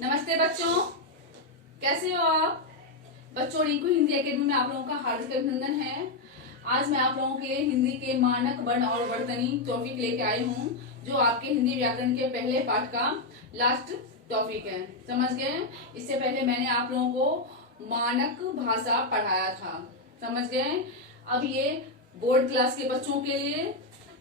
नमस्ते बच्चों, कैसे हो आप बच्चों। रिंकू हिंदी एकेडमी में आप लोगों का हार्दिक अभिनंदन है। आज मैं आप लोगों के हिंदी के मानक वर्ण और वर्तनी टॉपिक लेके आई हूँ, जो आपके हिंदी व्याकरण के पहले पाठ का लास्ट टॉपिक है। समझ गए। इससे पहले मैंने आप लोगों को मानक भाषा पढ़ाया था, समझ गए। अब ये बोर्ड क्लास के बच्चों के लिए,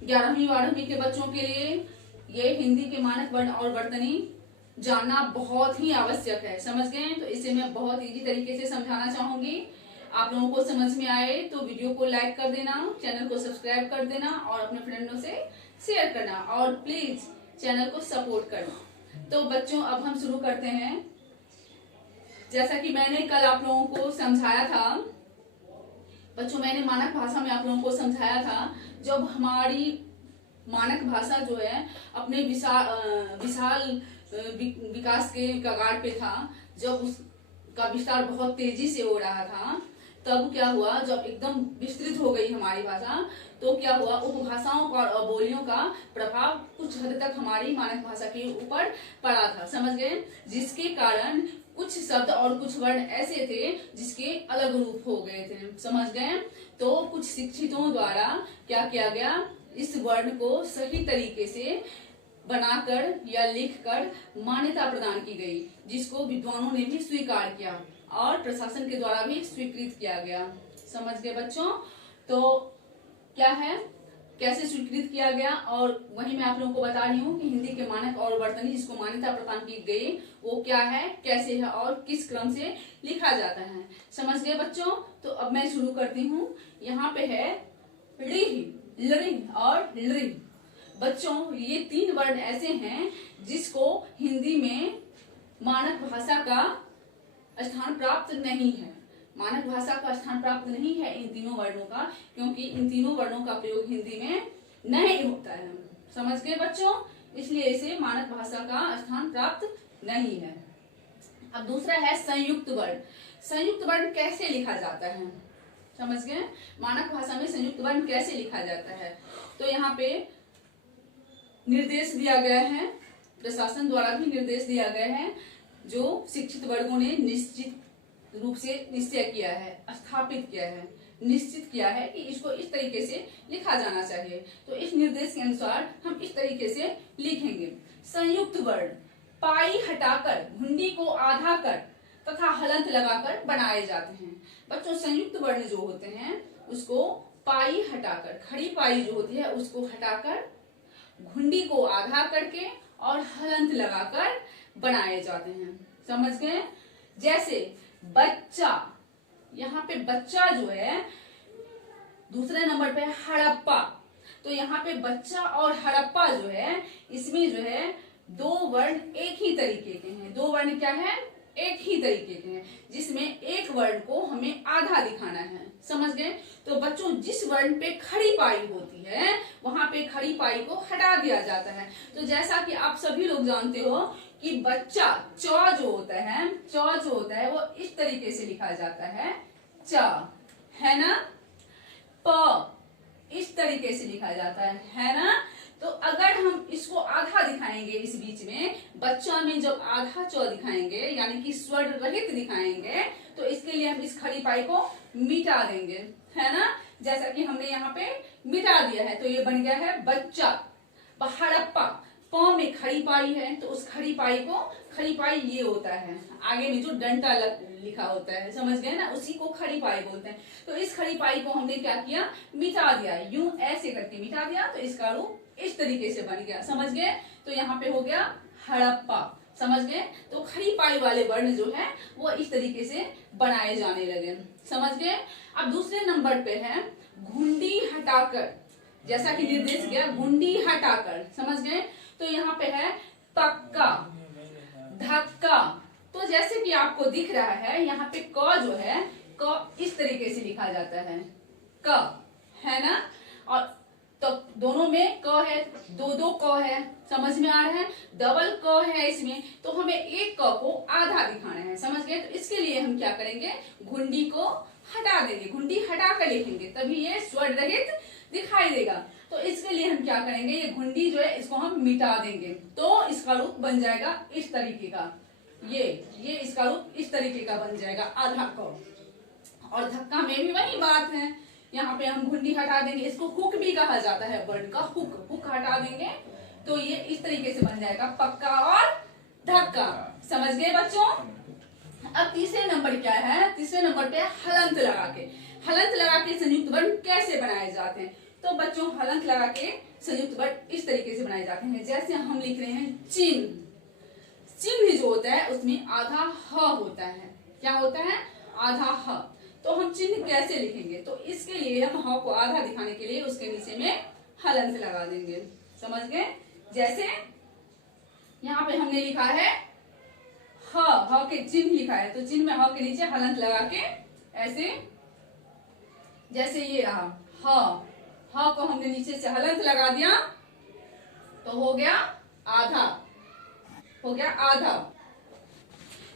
11वीं 12वीं के बच्चों के लिए ये हिंदी के मानक वर्ण और वर्तनी जानना बहुत ही आवश्यक है, समझ गए। तो इसे मैं बहुत इजी तरीके से समझाना चाहूंगी। आप लोगों को समझ में आए तो वीडियो को लाइक कर देना, चैनल को सब्सक्राइब कर देना और अपने फ्रेंडों से शेयर करना और प्लीज चैनल को सपोर्ट करना। तो बच्चों अब हम शुरू करते हैं। जैसा कि मैंने कल आप लोगों को समझाया था बच्चों, मैंने मानक भाषा में आप लोगों को समझाया था, जब हमारी मानक भाषा जो है अपने विशाल विकास के कगार पे था, जब उसका विस्तार बहुत तेजी से हो रहा था, तब क्या हुआ, जब एकदम विस्तृत हो गई हमारी भाषा, तो क्या हुआ, उपभाषाओं का और बोलियों का प्रभाव कुछ हद तक हमारी मानक भाषा के ऊपर पड़ा था, समझ गए। जिसके कारण कुछ शब्द और कुछ वर्ण ऐसे थे जिसके अलग रूप हो गए थे, समझ गए। तो कुछ शिक्षितों द्वारा क्या किया गया, इस वर्ण को सही तरीके से बनाकर या लिखकर मान्यता प्रदान की गई, जिसको विद्वानों ने भी स्वीकार किया और प्रशासन के द्वारा भी स्वीकृत किया गया, समझ गए बच्चों। तो क्या है, कैसे स्वीकृत किया गया, और वही मैं आप लोगों को बता रही हूँ कि हिंदी के मानक और वर्तनी जिसको मान्यता प्रदान की गई वो क्या है, कैसे है और किस क्रम से लिखा जाता है, समझ गए बच्चों। तो अब मैं शुरू करती हूँ। यहाँ पे है ऋ, लृ और लृ। बच्चों ये तीन वर्ण ऐसे हैं जिसको हिंदी में मानक भाषा का स्थान प्राप्त नहीं है। मानक भाषा का स्थान प्राप्त नहीं है इन तीनों वर्णों का, क्योंकि इन तीनों वर्णों का प्रयोग हिंदी में नहीं होता है, समझ गए बच्चों। इसलिए इसे मानक भाषा का स्थान प्राप्त नहीं है। अब दूसरा है संयुक्त वर्ण। संयुक्त वर्ण कैसे लिखा जाता है, समझ गए। मानक भाषा में संयुक्त वर्ण कैसे लिखा जाता है, तो यहाँ पे निर्देश दिया गया है, प्रशासन द्वारा भी निर्देश दिया गया है, जो शिक्षित वर्गों ने निश्चित रूप से निश्चय किया है, स्थापित किया है, निश्चित किया है कि इसको इस तरीके से लिखा जाना चाहिए। तो इस निर्देश के अनुसार हम इस तरीके से लिखेंगे। संयुक्त वर्ण पाई हटाकर, घुंडी को आधा कर तथा हलंत लगाकर बनाए जाते हैं। बच्चों संयुक्त वर्ण जो होते हैं उसको पाई हटाकर, खड़ी पाई जो होती है उसको हटाकर, घुंडी को आधा करके और हलंत लगाकर बनाए जाते हैं, समझ गए। जैसे बच्चा, यहाँ पे बच्चा जो है, दूसरे नंबर पे हड़प्पा। तो यहाँ पे बच्चा और हड़प्पा जो है, इसमें जो है दो वर्ण एक ही तरीके के हैं। दो वर्ण क्या है, एक ही तरीके के हैं, जिसमें एक वर्ण को हमें आधा दिखाना है, समझ गए। तो बच्चों जिस वर्ण पे खड़ी पाई होती है वहां पे खड़ी पाई को हटा दिया जाता है। तो जैसा कि आप सभी लोग जानते हो कि बच्चा च जो होता है, च जो होता है वो इस तरीके से लिखा जाता है, च, है ना। प इस तरीके से लिखा जाता है ना। तो अगर हम इसको आधा दिखाएंगे, इस बीच में बच्चा में जब आधा च दिखाएंगे यानी कि स्वर रहित दिखाएंगे, तो इसके लिए हम इस खड़ी पाई को मिटा देंगे, है ना। जैसा कि हमने यहाँ पे मिटा दिया है, तो ये बन गया है बच्चा। हड़प्पा, प में खड़ी पाई है तो उस खड़ी पाई को, खड़ी पाई ये होता है आगे में जो डंटा लिखा होता है, समझ गए ना, उसी को खड़ी पाई बोलते हैं। तो इस खड़ी पाई को हमने क्या किया, मिटा दिया, यूं ऐसे करके मिटा दिया, तो इसका रूप इस तरीके से बन गया, समझ गए। तो यहाँ पे हो गया हड़प्पा, समझ गए। तो खड़ी पाई वाले वर्ण जो है वो इस तरीके से बनाए जाने लगे, समझ गए। अब दूसरे नंबर पे है घुंडी हटाकर, जैसा कि निर्देश गया घुंडी हटाकर, समझ गए। तो यहाँ पे है पक्का, धक्का। तो जैसे कि आपको दिख रहा है यहाँ पे क जो है, क इस तरीके से लिखा जाता है, क, है ना। और तो दोनों में क है, दो दो क है, समझ में आ रहा है। डबल क है इसमें, तो हमें एक क को आधा दिखाना है, समझ गए। तो इसके लिए हम क्या करेंगे, घुंडी को हटा देंगे, घुंडी हटा कर लिखेंगे, तभी ये स्वर रहित दिखाई देगा। तो इसके लिए हम क्या करेंगे, ये घुंडी जो है इसको हम मिटा देंगे, तो इसका रूप बन जाएगा इस तरीके का, ये इसका रूप इस तरीके का बन जाएगा आधा क। और धक्का में भी वही बात है, यहाँ पे हम घुंडी हटा देंगे, इसको हुक भी कहा जाता है, वर्ड का हुक, हुक हटा देंगे तो ये इस तरीके से बन जाएगा पक्का और धक्का। समझ गए बच्चों? अब तीसरे नंबर क्या है? तीसरे नंबर पे हलंत लगा के। हलंत लगा के संयुक्त वर्ण कैसे बनाए जाते हैं? तो बच्चों हलंत लगा के संयुक्त वर्ण इस तरीके से बनाए जाते हैं, जैसे हम लिख रहे हैं चिन्ह। चिन्ह जो होता है उसमें आधा ह होता है। क्या होता है? आधा ह। तो हम चिन्ह कैसे लिखेंगे? तो इसके लिए हम ह को आधा दिखाने के लिए उसके नीचे में हलंत लगा देंगे। समझ गए? जैसे यहाँ पे हमने लिखा है ह के चिन्ह लिखा है, तो चिन्ह में ह के नीचे हलंत लगा के ऐसे, जैसे ये रहा ह को हमने नीचे से हलंत लगा दिया तो हो गया आधा, हो गया आधा।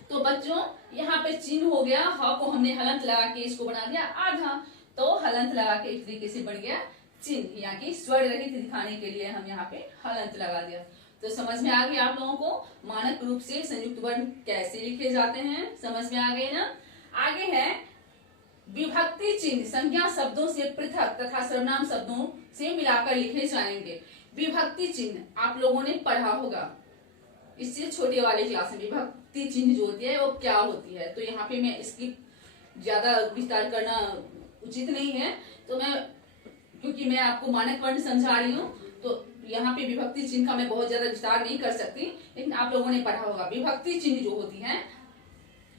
तो बच्चों यहाँ पे चिन्ह हो गया, ह को हमने हलंत लगा के इसको बना दिया आधा, तो हलंत लगा के इस तरीके से बन गया चिन्ह, यहाँ की स्वर रहित दिखाने के लिए हम यहाँ पे हलंत लगा दिया। तो समझ में आ गई आप लोगों को मानक रूप से संयुक्त वर्ण कैसे लिखे जाते हैं? समझ में आ गए ना? आगे है विभक्ति चिन्ह। संज्ञा शब्दों से पृथक तथा सर्वनाम शब्दों से मिलाकर लिखे जाएंगे। विभक्ति चिन्ह आप लोगों ने पढ़ा होगा इससे छोटे वाले क्लास में। विभक्ति चिन्ह जो होती है वो क्या होती है, तो यहाँ पे मैं इसकी ज्यादा विस्तार करना उचित नहीं है, तो मैं क्योंकि मैं आपको मानक वर्ण समझा रही हूँ तो यहाँ पे विभक्ति चिन्ह का मैं बहुत ज्यादा विस्तार नहीं कर सकती, लेकिन आप लोगों ने पढ़ा होगा। विभक्ति चिन्ह जो होती है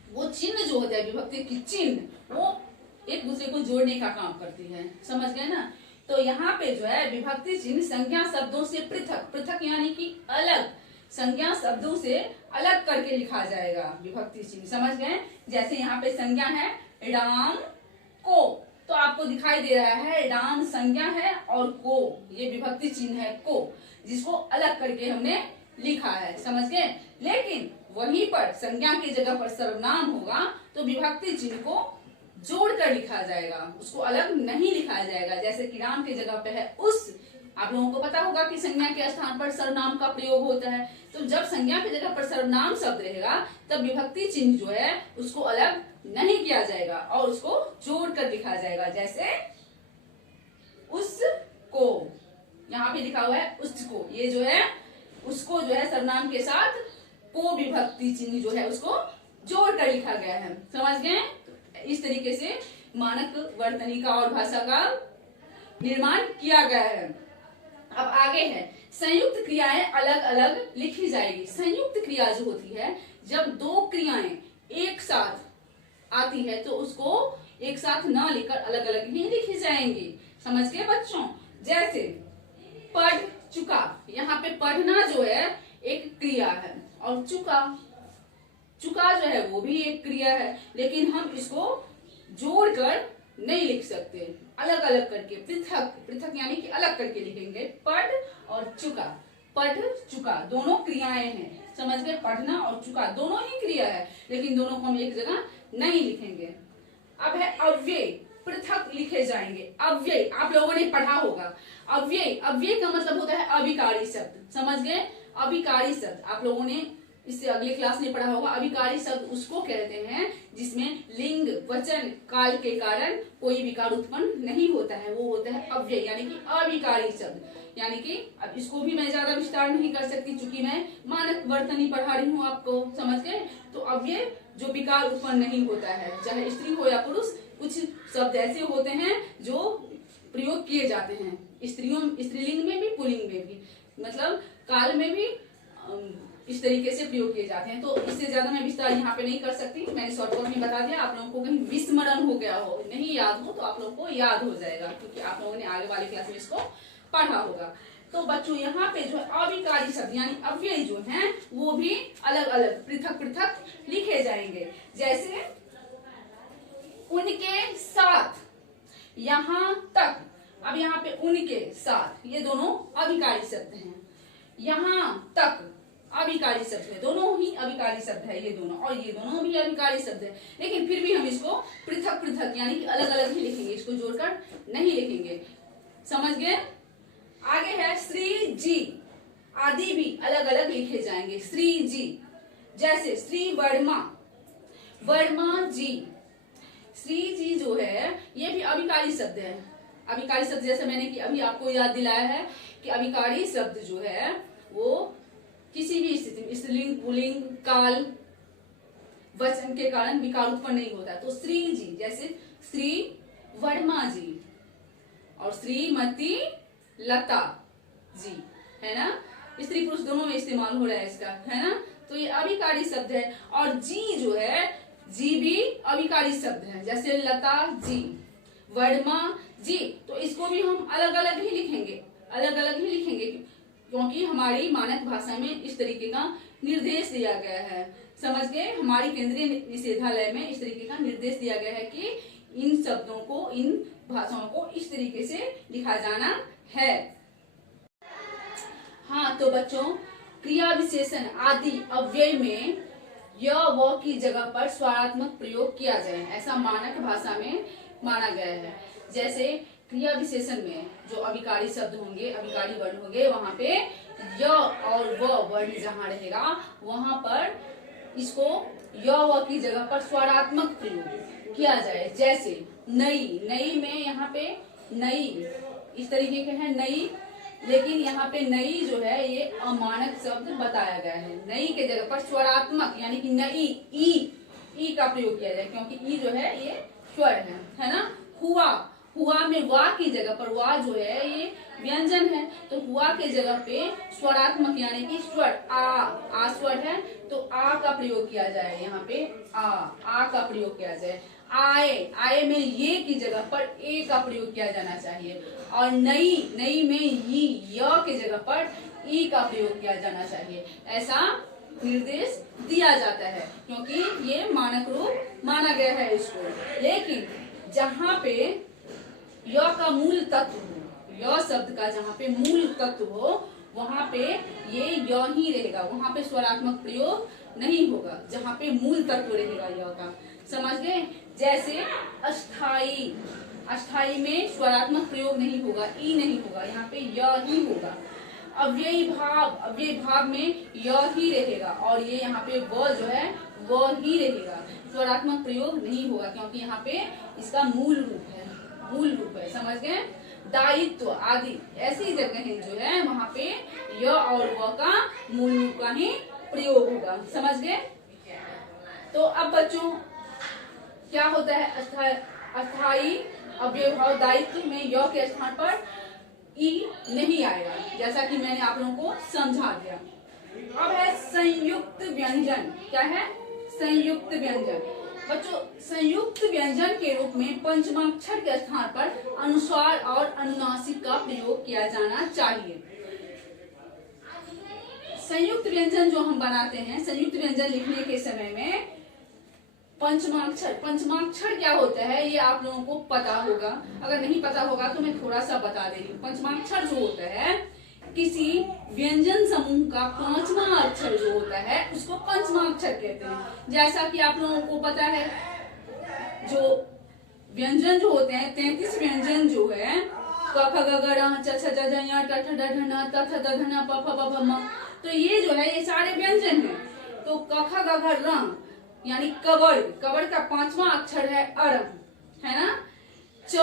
वो चिन्ह जो होता है, विभक्ति की चिन्ह वो एक दूसरे को जोड़ने का काम करती है। समझ गए ना? तो यहाँ पे जो है विभक्ति चिन्ह संज्ञा शब्दों से पृथक, पृथक यानी कि अलग, संज्ञा शब्दों से अलग करके लिखा जाएगा विभक्ति चिन्ह। समझ गए? जैसे यहाँ पे संज्ञा है राम को, तो आपको दिखाई दे रहा है राम संज्ञा है और को ये विभक्ति चिन्ह है को, जिसको अलग करके हमने लिखा है। समझ गए? लेकिन वहीं पर संज्ञा की जगह पर सर्वनाम होगा तो विभक्ति चिन्ह को जोड़कर लिखा जाएगा, उसको अलग नहीं लिखा जाएगा। जैसे कि राम की जगह पे है उस, आप लोगों को पता होगा कि संज्ञा के स्थान पर सर्वनाम का प्रयोग होता है, तो जब संज्ञा की जगह पर सर्वनाम शब्द रहेगा तब विभक्ति चिन्ह जो है उसको अलग नहीं किया जाएगा और उसको जोड़कर लिखा जाएगा। जैसे उसको, यहाँ पे लिखा हुआ है उसको, ये जो है उसको जो है सर्वनाम के साथ को विभक्ति चिन्ह जो है उसको जोड़कर लिखा गया है। समझ गए? इस तरीके से मानक वर्तनी और भाषा का निर्माण किया गया है। अब आगे है संयुक्त क्रियाएं अलग अलग लिखी जाएगी। संयुक्त क्रिया जो होती है, जब दो क्रियाएं एक साथ आती है तो उसको एक साथ ना लिखकर अलग अलग ही लिखी जाएंगी। समझ गए बच्चों? जैसे पढ़ चुका, यहाँ पे पढ़ना जो है एक क्रिया है और चुका, चुका जो है वो भी एक क्रिया है, लेकिन हम इसको जोड़कर नहीं लिख सकते, अलग अलग करके पृथक, पृथक यानी कि अलग करके लिखेंगे। पढ़ और चुका, पढ़ चुका दोनों क्रियाएं हैं। समझ गए? पढ़ना और चुका दोनों ही क्रिया है, लेकिन दोनों को हम एक जगह नहीं लिखेंगे। अब है अव्यय, पृथक लिखे जाएंगे। अव्यय आप लोगों ने पढ़ा होगा। अव्यय, अव्यय का मतलब होता है अभिकारी शब्द। समझ गए? अभिकारी शब्द आप लोगों ने इससे अगले क्लास में पढ़ा होगा। अभिकारी शब्द उसको कहते हैं जिसमें लिंग वचन काल के कारण कोई विकार उत्पन्न नहीं होता है, वो होता है अव्यय यानी कि अभिकारी शब्द। यानी कि अब इसको भी मैं ज्यादा विस्तार नहीं कर सकती क्योंकि मैं मानक वर्तनी पढ़ा रही हूँ आपको। समझ गए? तो अव्यय जो विकार उत्पन्न नहीं होता है, चाहे स्त्री हो या पुरुष, कुछ शब्द ऐसे होते हैं जो प्रयोग किए जाते हैं स्त्रियों, स्त्रीलिंग में भी पुल्लिंग में भी, मतलब काल में भी इस तरीके से प्रयोग किए जाते हैं। तो इससे ज्यादा मैं विस्तार यहाँ पे नहीं कर सकती, मैंने शॉर्टकट में बता दिया। आप लोगों को कहीं विस्मरण हो गया हो, नहीं याद हो, तो आप लोगों को याद हो जाएगा क्योंकि आप लोगों ने आगे वाले क्लास में इसको पढ़ा होगा। तो बच्चों यहाँ पे जो अभिकारी शब्द यानी अव्यय जो हैं वो भी अलग अलग पृथक पृथक लिखे जाएंगे। जैसे उनके साथ, यहाँ तक, अब यहाँ पे उनके साथ ये दोनों अभिकारी शब्द हैं। यहाँ तक अभिकारी शब्द है, दोनों ही अभिकारी शब्द है ये दोनों, और ये दोनों भी अभिकारी शब्द है, लेकिन फिर भी हम इसको पृथक पृथक यानी कि अलग अलग ही लिखेंगे, इसको जोड़कर नहीं लिखेंगे। समझ गए? आगे है श्री जी आदि भी अलग अलग लिखे जाएंगे। श्री जी, जैसे श्री वर्मा, वर्मा जी। श्री जी जो है ये भी अभिकारी शब्द है। अभिकारी शब्द जैसे मैंने कि अभी आपको याद दिलाया है कि अभिकारी शब्द जो है वो किसी भी स्थिति में स्त्रीलिंग, पुल्लिंग, काल, वचन के कारण विकार उत्पन्न नहीं होता। तो श्री जी जैसे श्री वर्मा जी और श्रीमती लता जी, है ना, स्त्री पुरुष दोनों में इस्तेमाल हो रहा है इसका, है ना। तो ये अभिकारी शब्द है। और जी जो है, जी भी अभिकारी शब्द है। जैसे लता जी, वर्मा जी, तो इसको भी हम अलग अलग ही लिखेंगे, अलग अलग ही लिखेंगे क्योंकि हमारी मानक भाषा में इस तरीके का निर्देश दिया गया है। समझ गए? हमारी केंद्रीय निषेधालय में इस तरीके का निर्देश दिया गया है कि इन शब्दों को, इन भाषाओं को इस तरीके से लिखा जाना है। हाँ, तो बच्चों क्रिया विशेषण आदि अव्यय में य व की जगह पर स्वरात्मक प्रयोग किया जाए, ऐसा मानक भाषा में माना गया है। जैसे क्रिया विशेषण में जो अभिकारी शब्द होंगे, अभिकारी वर्ण होंगे, वहां पे य और व वर्ण जहां रहेगा वहां पर इसको य व की जगह पर स्वरात्मक प्रयोग किया जाए। जैसे नई, नई में यहाँ पे नई इस तरीके के है नई, लेकिन यहाँ पे नई जो है ये अमानक शब्द बताया गया है। नई के जगह पर स्वरात्मक यानी कि नई, ई का प्रयोग किया जाए क्योंकि ई जो है ये स्वर है ना। हुआ, हुआ में वा की जगह पर वा जो है ये व्यंजन है, तो हुआ के जगह पे स्वरात्मक यानी कि स्वर आ स्वर है, तो आ का प्रयोग किया जाए। यहाँ पे आ का प्रयोग किया जाए। आए, आए में ये की जगह पर ए का प्रयोग किया जाना चाहिए। और नई, नई में य के जगह पर ई का प्रयोग किया जाना चाहिए। ऐसा निर्देश दिया जाता है क्योंकि ये मानक रूप माना गया है इसको। लेकिन जहाँ पे य का मूल तत्व हो, य शब्द का जहाँ पे मूल तत्व हो वहां पे ये य ही रहेगा, वहां पे स्वरात्मक प्रयोग नहीं होगा जहाँ पे मूल तत्व रहेगा य का। समझ गए? जैसे अस्थाई, अस्थाई में स्वरात्मक प्रयोग नहीं होगा, ई नहीं होगा, यहाँ पे य ही होगा। अव्ययी भाव, अव्ययी भाव में य ही रहेगा और ये यहाँ पे व जो है वो ही रहेगा, स्वरात्मक प्रयोग नहीं होगा क्योंकि यहाँ पे इसका मूल रूप है, मूल रूप है। समझ गए? दायित्व आदि ऐसी जगह जो है वहां पे य और व का मूल रूप का ही प्रयोग होगा। समझ गए? तो अब बच्चों क्या होता है? अस्थायी अव्ययभाव दायित्व में य के स्थान पर ई नहीं आएगा, जैसा कि मैंने आप लोगों को समझा दिया। अब है संयुक्त व्यंजन। क्या है? संयुक्त व्यंजन। बच्चों संयुक्त व्यंजन के रूप में पंचमाक्षर के स्थान पर अनुस्वार और अनुनासिक का प्रयोग किया जाना चाहिए। संयुक्त व्यंजन जो हम बनाते हैं, संयुक्त व्यंजन लिखने के समय में पंचमाक्षर, पंचमाक्षर क्या होता है ये आप लोगों को पता होगा, अगर नहीं पता होगा तो मैं थोड़ा सा बता दे रही हूँ। पंचमाक्षर जो होता है किसी व्यंजन समूह का पांचवा अक्षर जो होता है उसको पंचमाक्षर कहते हैं। जैसा कि आप लोगों को पता है जो व्यंजन जो होते हैं 33 व्यंजन जो है क ख ग घ ङ छ छ ज झ ञ ट ठ ड ढ न त थ द ध न प फ ब भ म, तो ये जो है ये सारे व्यंजन हैं। तो क ख ग घ ङ यानी कवर्ग, कवर्ग का पांचवा अक्षर है अरम, है ना। च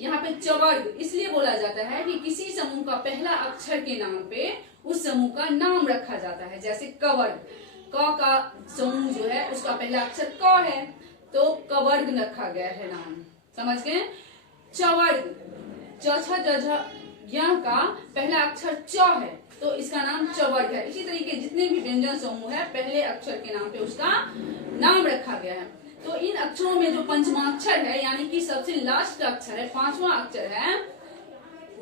यहाँ पे चवर्ग इसलिए बोला जाता है कि किसी समूह का पहला अक्षर के नाम पे उस समूह का नाम रखा जाता है। जैसे कवर्ग, क का समूह जो है उसका पहला अक्षर क है तो कवर्ग रखा गया है नाम। समझ गए? चवर्ग, च छ ज झ यह का पहला अक्षर च है तो इसका नाम चवर्ग है। इसी तरीके जितने भी व्यंजन समूह है पहले अक्षर के नाम पे उसका नाम रखा गया है। तो इन अक्षरों में जो पंचमाक्षर है यानी कि सबसे लास्ट अक्षर है, पांचवा अक्षर है,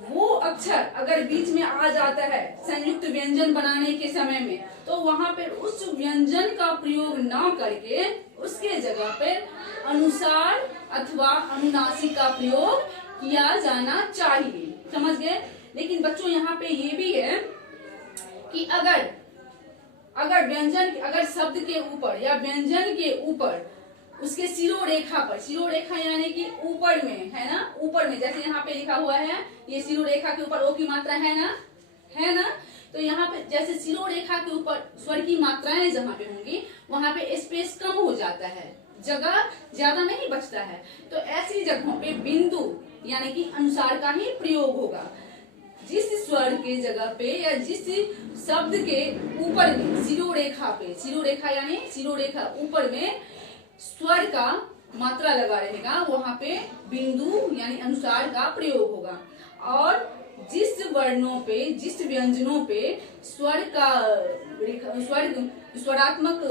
वो अक्षर अगर बीच में आ जाता है संयुक्त व्यंजन बनाने के समय में तो वहां पर उस व्यंजन का प्रयोग न करके उसके जगह पर अनुसार अथवा अनुनासिक का प्रयोग किया जाना चाहिए। समझ गए? लेकिन बच्चों यहाँ पे ये भी है कि अगर व्यंजन, अगर शब्द के ऊपर या व्यंजन के ऊपर उसके शिरोरेखा पर, शिरोरेखा यानी कि ऊपर में, है ना, ऊपर में जैसे यहाँ पे लिखा हुआ है ये शिरोरेखा के ऊपर ओ की मात्रा है ना, है ना, तो यहाँ पे जैसे शिरोरेखा के ऊपर स्वर की मात्राएं जहाँ पे होंगी वहां पे स्पेस कम हो जाता है, जगह ज्यादा नहीं बचता है। तो ऐसी जगहों पे बिंदु यानी कि अनुसार का ही प्रयोग होगा। जिस स्वर के जगह पे या जिस शब्द के ऊपर में शिरोरेखा पे, शिरोरेखा यानी शिरोरेखा ऊपर में स्वर का मात्रा लगा रहेगा वहां पे बिंदु यानी अनुसार का प्रयोग होगा। और जिस वर्णों पे, जिस व्यंजनों पे स्वर का स्वरात्मक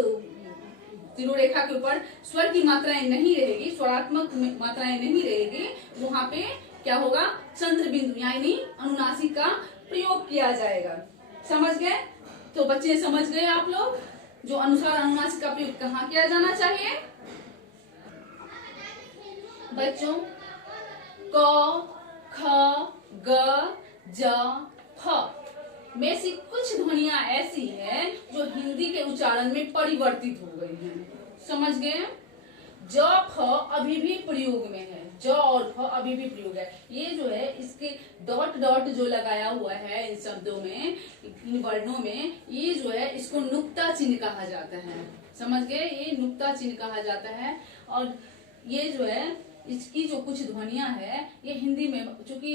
शिरोरेखा के ऊपर स्वर की मात्राएं नहीं रहेगी, स्वरात्मक मात्राएं नहीं रहेगी, वहां पे क्या होगा, चंद्र बिंदु यानी अनुनासिक का प्रयोग किया जाएगा। समझ गए? तो बच्चे समझ गए आप लोग जो अनुसार अनुनासिक का प्रयोग कहाँ किया जाना चाहिए। बच्चों क, ख, ग, ज, फ में से कुछ ध्वनियां ऐसी हैं जो हिंदी के उच्चारण में परिवर्तित हो गई हैं। समझ गए? ज, फ अभी भी प्रयोग में है, ज और फ अभी भी प्रयोग है। ये जो है इसके डॉट डॉट जो लगाया हुआ है इन शब्दों में, इन वर्णों में, ये जो है इसको नुक्ता चिन्ह कहा जाता है। समझ गए? ये नुक्ता चिन्ह कहा जाता है। और ये जो है इसकी जो कुछ ध्वनियां है ये हिंदी में, चूंकि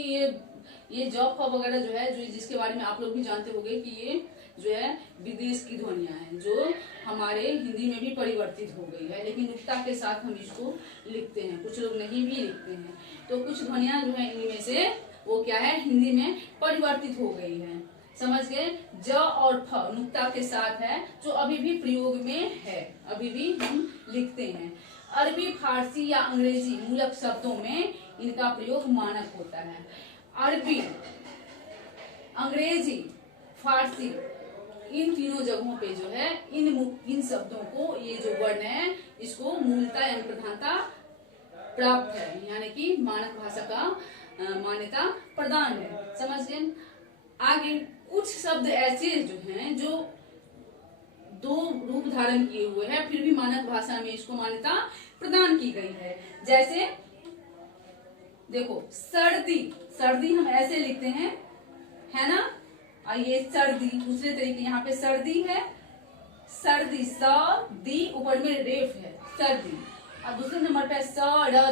ये ज फ वगैरह जो है, जो जिसके बारे में आप लोग भी जानते होंगे कि ये जो है विदेश की ध्वनियां हैं जो हमारे हिंदी में भी परिवर्तित हो गई है, लेकिन नुक्ता के साथ हम इसको लिखते हैं, कुछ लोग नहीं भी लिखते हैं। तो कुछ ध्वनियां जो है इनमें से वो क्या है, हिंदी में परिवर्तित हो गई है। समझ गए? ज और फ नुक्ता के साथ है जो अभी भी प्रयोग में है, अभी भी हम लिखते हैं। अरबी, फारसी या अंग्रेजी मूलक शब्दों में इनका प्रयोग मानक होता है। अरबी, अंग्रेजी, फारसी, इन तीनों जगहों पे जो है इन शब्दों को, ये जो वर्ण है इसको मूलता यानी प्रधानता प्राप्त है, यानी कि मानक भाषा का मान्यता प्रदान है। समझ गए? आगे कुछ शब्द ऐसे जो हैं जो दो रूप धारण किए हुए हैं फिर भी मानक भाषा में इसको मान्यता प्रदान की गई है। जैसे देखो सर्दी, सर्दी हम ऐसे लिखते हैं, है ना? और ये सर्दी दूसरे तरीके, यहाँ पे सर्दी है, सर्दी स दी ऊपर में रेफ है सर्दी, और दूसरे नंबर पे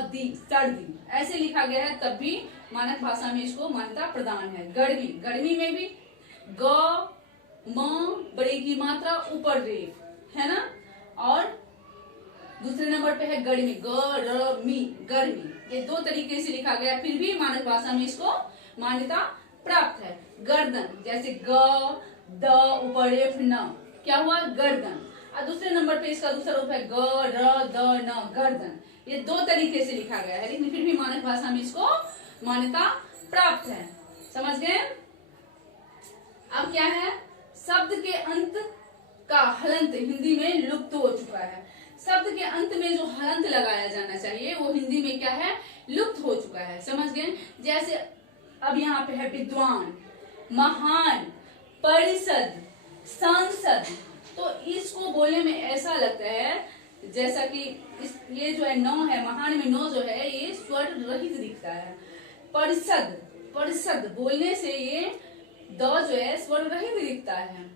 दी सर्दी ऐसे लिखा गया है, तब भी मानक भाषा में इसको मान्यता प्रदान है। गर्मी, गर्मी में भी ग म बड़ी की मात्रा ऊपर रेफ, है ना? और दूसरे नंबर पे है गर्मी, गर्मी, गर्मी, ये दो तरीके से लिखा गया, फिर भी मानक भाषा में इसको मान्यता प्राप्त है। गर्दन, जैसे ग द ऊपर रेफ न, क्या हुआ, गर्दन। और दूसरे नंबर पे इसका दूसरा रूप है ग र द न, गर्दन। ये दो तरीके से लिखा गया है, लेकिन फिर भी मानक भाषा में इसको मान्यता प्राप्त है। समझ गए? अब क्या है, शब्द के अंत का हलंत हिंदी में लुप्त हो चुका है। शब्द के अंत में जो हलंत लगाया जाना चाहिए वो हिंदी में क्या है, लुप्त हो चुका है। समझ गए? जैसे अब यहाँ पे है विद्वान, महान, परिषद, सांसद, तो इसको बोलने में ऐसा लगता है जैसा कि ये जो है नौ है, महान में नौ जो है ये स्वर रहित दिखता है। परिषद, परिषद बोलने से ये द जो है स्वर रहित दिखता है।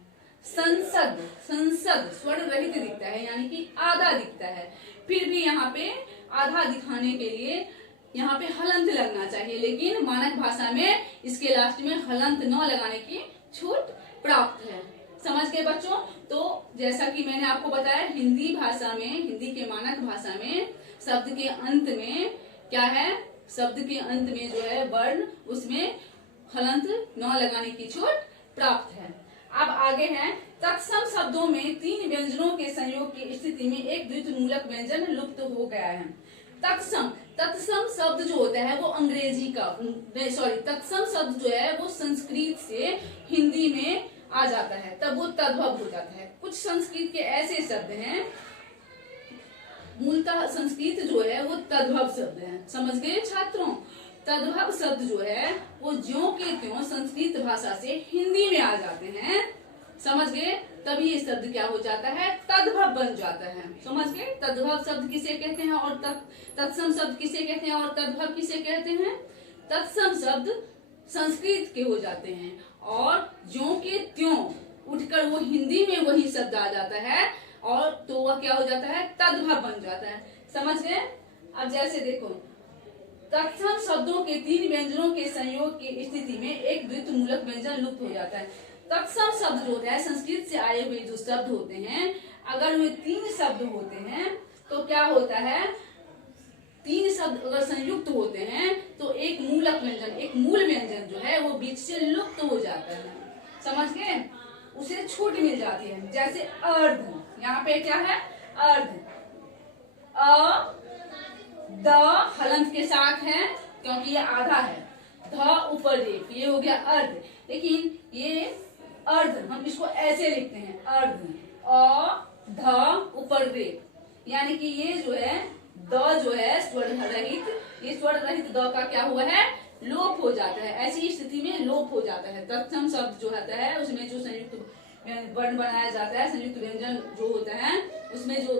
संसद, संसद स्वर रहित दिखता है, यानी कि आधा दिखता है। फिर भी यहाँ पे आधा दिखाने के लिए यहाँ पे हलंत लगना चाहिए, लेकिन मानक भाषा में इसके लास्ट में हलंत न लगाने की छूट प्राप्त है। समझ गए बच्चों? तो जैसा कि मैंने आपको बताया, हिंदी भाषा में, हिंदी के मानक भाषा में शब्द के अंत में क्या है, शब्द के अंत में जो है वर्ण, उसमें हलंत न लगाने की छूट प्राप्त है। अब आगे है, तत्सम शब्दों में तीन व्यंजनों के संयोग की स्थिति में एक द्वितीय मूलक व्यंजन लुप्त हो गया है। तत्सम, तत्सम शब्द जो होता है वो अंग्रेजी का, सॉरी, तत्सम शब्द जो है वो संस्कृत से हिंदी में आ जाता है, तब वो तद्भव हो जाता है। कुछ संस्कृत के ऐसे शब्द हैं, मूलतः संस्कृत जो है वो तद्भव शब्द है। समझ गए छात्रों? तद्भव शब्द जो है वो ज्यों के त्यों संस्कृत भाषा से हिंदी में आ जाते हैं। समझ गए? तभी ये शब्द क्या हो जाता है, तद्भव बन जाता है। समझ गए? तद्भव शब्द किसे कहते हैं और तत्सम शब्द किसे कहते हैं और तद्भव किसे कहते हैं? तत्सम शब्द संस्कृत के हो जाते हैं और ज्यों के त्यों उठकर वो हिंदी में वही शब्द आ जाता है और तो वह क्या हो जाता है, तद्भव बन जाता है। समझ गए? अब जैसे देखो, तत्सम शब्दों के 3 व्यंजनों के संयोग की स्थिति में एक द्वित्व मूलक व्यंजन लुप्त हो जाता है। तत्सम शब्द जो होता है, संस्कृत से आए हुए जो शब्द होते हैं, अगर वे 3 शब्द होते हैं तो क्या होता है, 3 शब्द अगर संयुक्त होते हैं तो एक मूलक व्यंजन, एक मूल व्यंजन जो है वो बीच से लुप्त हो जाता है। समझ गए? उसे छूट मिल जाती है। जैसे अर्ध, यहाँ पे क्या है, अर्ध, अ द हलंत के साथ है क्योंकि ये आधा है, ध ऊपर रेफ, ये हो गया अर्ध। लेकिन ये अर्ध हम इसको ऐसे लिखते हैं, अर्ध, अ ध ऊपर रेफ, यानी कि ये जो है द जो है स्वर रहित, ये स्वर रहित द का क्या हुआ है, लोप हो जाता है। ऐसी स्थिति में लोप हो जाता है। तत्सम शब्द जो होता है उसमें जो संयुक्त वर्ण बनाया जाता है, संयुक्त व्यंजन जो होता है उसमें जो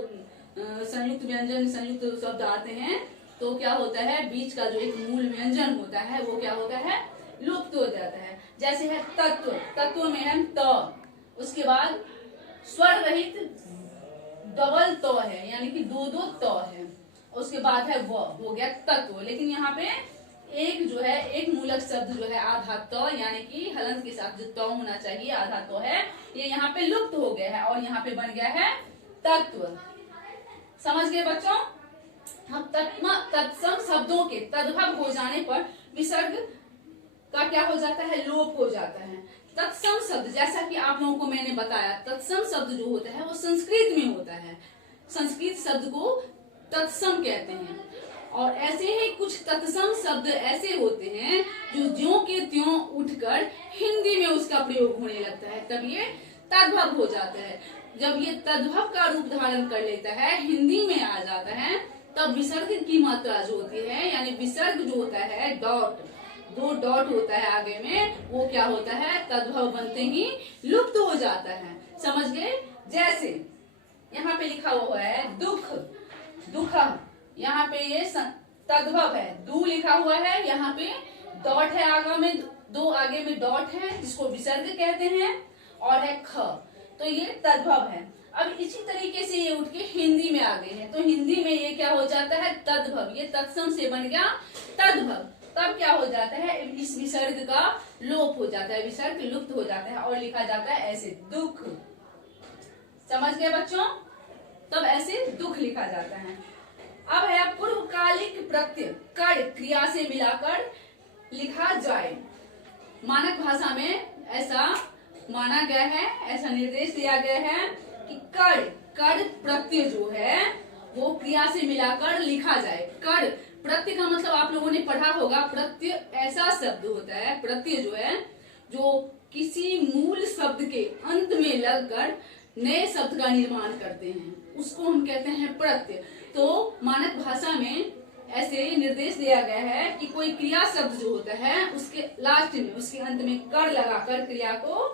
संयुक्त व्यंजन, संयुक्त शब्द आते हैं तो क्या होता है, बीच का जो एक मूल व्यंजन होता है वो क्या होता है, लुप्त हो जाता है। जैसे है तत्व, तत्व में है त, उसके बाद स्वर रहित डबल त है, यानी कि 2 त है, उसके बाद है व, हो गया तत्व। लेकिन यहाँ पे एक जो है, एक मूलक शब्द जो है आधा त, यानी कि हलंत के साथ जो त होना चाहिए आधा त है, ये यहाँ पे लुप्त हो गया है और यहाँ पे बन गया है तत्व। समझ गए बच्चों? हम तत्सम शब्दों के तद्भव हो जाने पर विसर्ग का क्या हो जाता है, लोप हो जाता है। तत्सम शब्द, जैसा कि आप लोगों को मैंने बताया, तत्सम शब्द जो होता है वो संस्कृत में होता है। संस्कृत शब्द को तत्सम कहते हैं। और ऐसे ही कुछ तत्सम शब्द ऐसे होते हैं जो ज्यों के त्यों उठकर हिंदी में उसका प्रयोग होने लगता है, तब ये तद्भव हो जाता है। जब ये तद्भव का रूप धारण कर लेता है, हिंदी में आ जाता है, तब विसर्ग की मात्रा जो होती है, यानी विसर्ग जो होता है, डॉट, 2 डॉट होता है आगे में, वो क्या होता है, तद्भव बनते ही लुप्त हो जाता है। समझ गए? जैसे यहाँ पे लिखा हुआ है दुख, दुख, यहाँ पे ये तद्भव है, दू लिखा हुआ है, यहाँ पे डॉट है आगे में, 2 आगे में डॉट है जिसको विसर्ग कहते हैं, और है ख, तो ये तद्भव है। अब इसी तरीके से ये उठ के हिंदी में आ गए हैं, तो हिंदी में ये क्या हो जाता है, तद्भव, ये तत्सम से बन गया तद्भव। तब क्या हो जाता है, इस विसर्ग का लोप हो जाता है, विसर्ग लुप्त हो जाता है और लिखा जाता है ऐसे दुख। समझ गए बच्चों? तब ऐसे दुख लिखा जाता है। अब है पूर्वकालिक प्रत्यय, कर क्रिया से मिलाकर लिखा जाए। मानक भाषा में ऐसा माना गया है, ऐसा निर्देश दिया गया है कि कर, कर प्रत्यय जो है वो क्रिया से मिलाकर लिखा जाए। कर प्रत्यय का मतलब आप लोगों ने पढ़ा होगा, प्रत्यय ऐसा शब्द होता है, प्रत्यय जो है जो किसी मूल शब्द के अंत में लगकर नए शब्द का निर्माण करते हैं, उसको हम कहते हैं प्रत्यय। तो मानक भाषा में ऐसे निर्देश दिया गया है कि कोई क्रिया शब्द जो होता है उसके लास्ट में, उसके अंत में कर लगाकर क्रिया को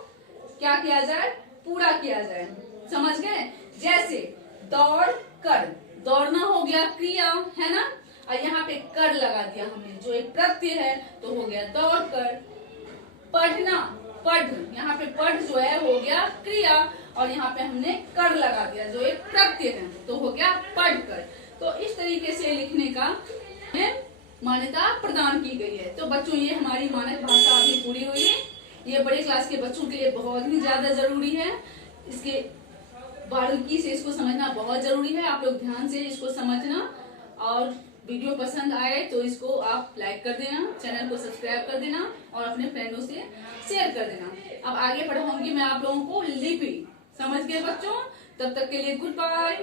क्या किया जाए, पूरा किया जाए। समझ गए? जैसे दौड़ कर, दौड़ना हो गया क्रिया, है ना, और यहाँ पे कर लगा दिया हमने जो एक प्रत्यय है, तो हो गया दौड़ कर। पढ़ना, पढ़, यहाँ पे पढ़ जो है हो गया क्रिया और यहाँ पे हमने कर लगा दिया जो एक प्रत्यय है, तो हो गया पढ़ कर। तो इस तरीके से लिखने का मान्यता प्रदान की गई है। तो बच्चों ये हमारी मानक भाषा अभी पूरी हुई है। ये बड़े क्लास के बच्चों के लिए बहुत ही ज्यादा जरूरी है, इसके बारीकी से इसको समझना बहुत जरूरी है। आप लोग ध्यान से इसको समझना, और वीडियो पसंद आए तो इसको आप लाइक कर देना, चैनल को सब्सक्राइब कर देना और अपने फ्रेंडों से शेयर कर देना। अब आगे पढ़ाऊंगी मैं आप लोगों को लिपि। समझ गए बच्चों? तब तक के लिए गुड बाय।